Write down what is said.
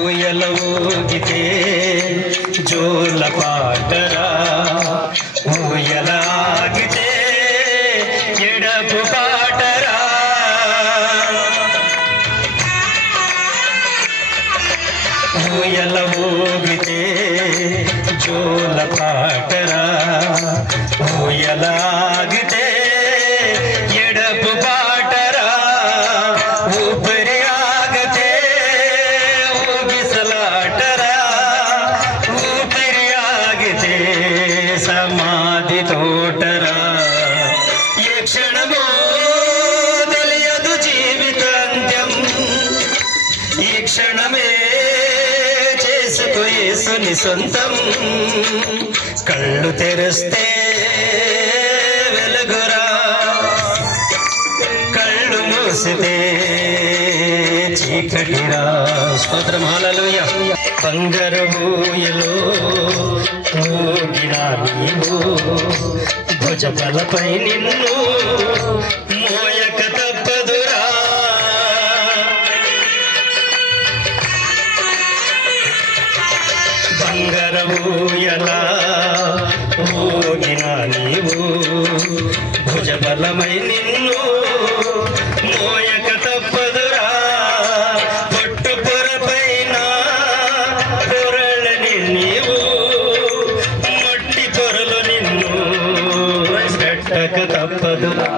ಊಯಲ ಊಗಿದೆ ಜೋಲ ಪಾಟರ ಊಯಲ ಆಗಿದೆ ಎಡಪು ಪಾಟರ ಊಯಲ ಊಗಿದೆ ಜೋಲ ಪಾಟರ ಊಯಲ ಆಗಿದೆ ಎಡಪು ಪಾಟರ ಊಪರಿ ಆಗದೆ ಊಗಿಸಲಾಟರ ಊಪಿರಿ ಆಗಿದೆ ಸಮಾಧಿ ತೋಟರ ఏ క్షణమో తెలియదు జీవిత అంత్యం ఈ క్షణమే చేసుకో యేసుని సొంతం కళ్ళు తెరిస్తే వెలుగురా కళ్ళు మూసితే చీకటిరా స్తోత్రం హల్లెలూయా బంగారు ఊయలో ఊగినా నీవు భుజబలపై నిన్ను మోయక తప్పదురా బంగారు ఊయలా ఊగినా నీవు భుజబలమై నిన్ను మోయక తప్పదురా పొట్టు పొరపైన పొరలని నీవు మట్టి పొరలు నిన్ను పెట్టక తప్పదురా